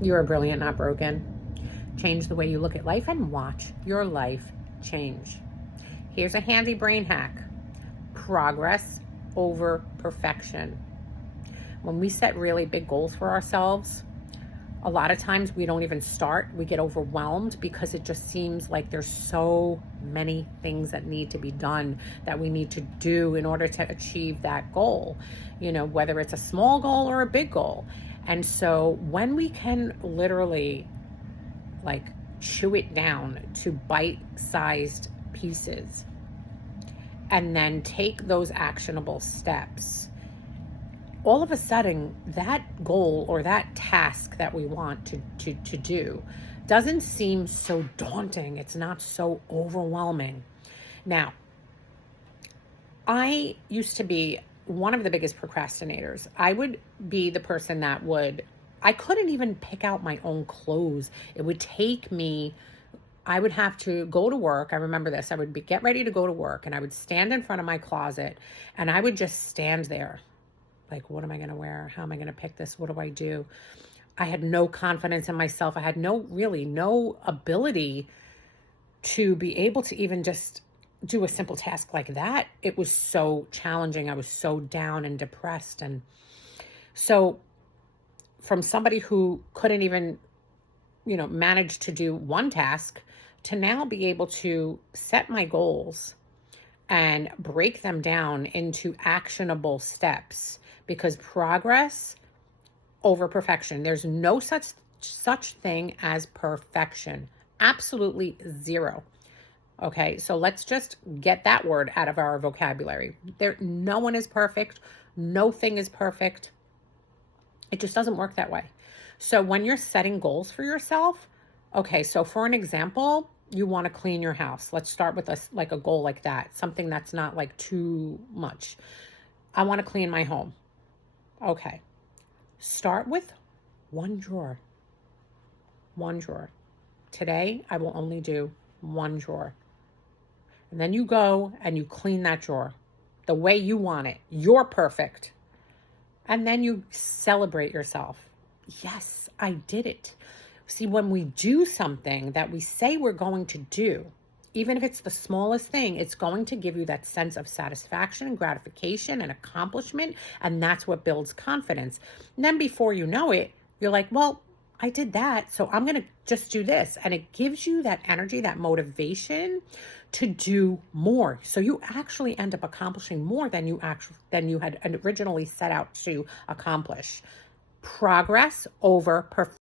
You're brilliant, not broken. Change the way you look at life and watch your life change. Here's a handy brain hack: progress over perfection. When we set really big goals for ourselves, a lot of times we don't even start. We get overwhelmed because it just seems like there's so many things that need to be done, that we need to do in order to achieve that goal, whether it's a small goal or a big goal. And so when we can literally like chew it down to bite-sized pieces and then take those actionable steps, all of a sudden that goal or that task that we want to do doesn't seem so daunting. It's not so overwhelming. Now, I used to be one of the biggest procrastinators. I would be the person that I couldn't even pick out my own clothes. It would take me, I would have to go to work. I remember this. I would get ready to go to work and I would stand in front of my closet and I would just stand there. Like, what am I going to wear? How am I going to pick this? What do I do? I had no confidence in myself. I had no ability to be able to even just do a simple task like that. It was so challenging. I was so down and depressed. And so from somebody who couldn't even, manage to do one task, to now be able to set my goals and break them down into actionable steps, because progress over perfection. There's no such thing as perfection. Absolutely zero. Okay, so let's just get that word out of our vocabulary. No one is perfect. No thing is perfect. It just doesn't work that way. So when you're setting goals for yourself, okay, so for an example, you want to clean your house. Let's start with a goal like that, something that's not like too much. I want to clean my home. Okay, start with one drawer. One drawer. Today, I will only do one drawer. And then you go and you clean that drawer the way you want it. You're perfect. And then you celebrate yourself. Yes, I did it. See, when we do something that we say we're going to do, even if it's the smallest thing, it's going to give you that sense of satisfaction and gratification and accomplishment. And that's what builds confidence. And then before you know it, you're like, well, I did that, so I'm going to just do this. And it gives you that energy, that motivation to do more. So you actually end up accomplishing more than you had originally set out to accomplish. Progress over perfection.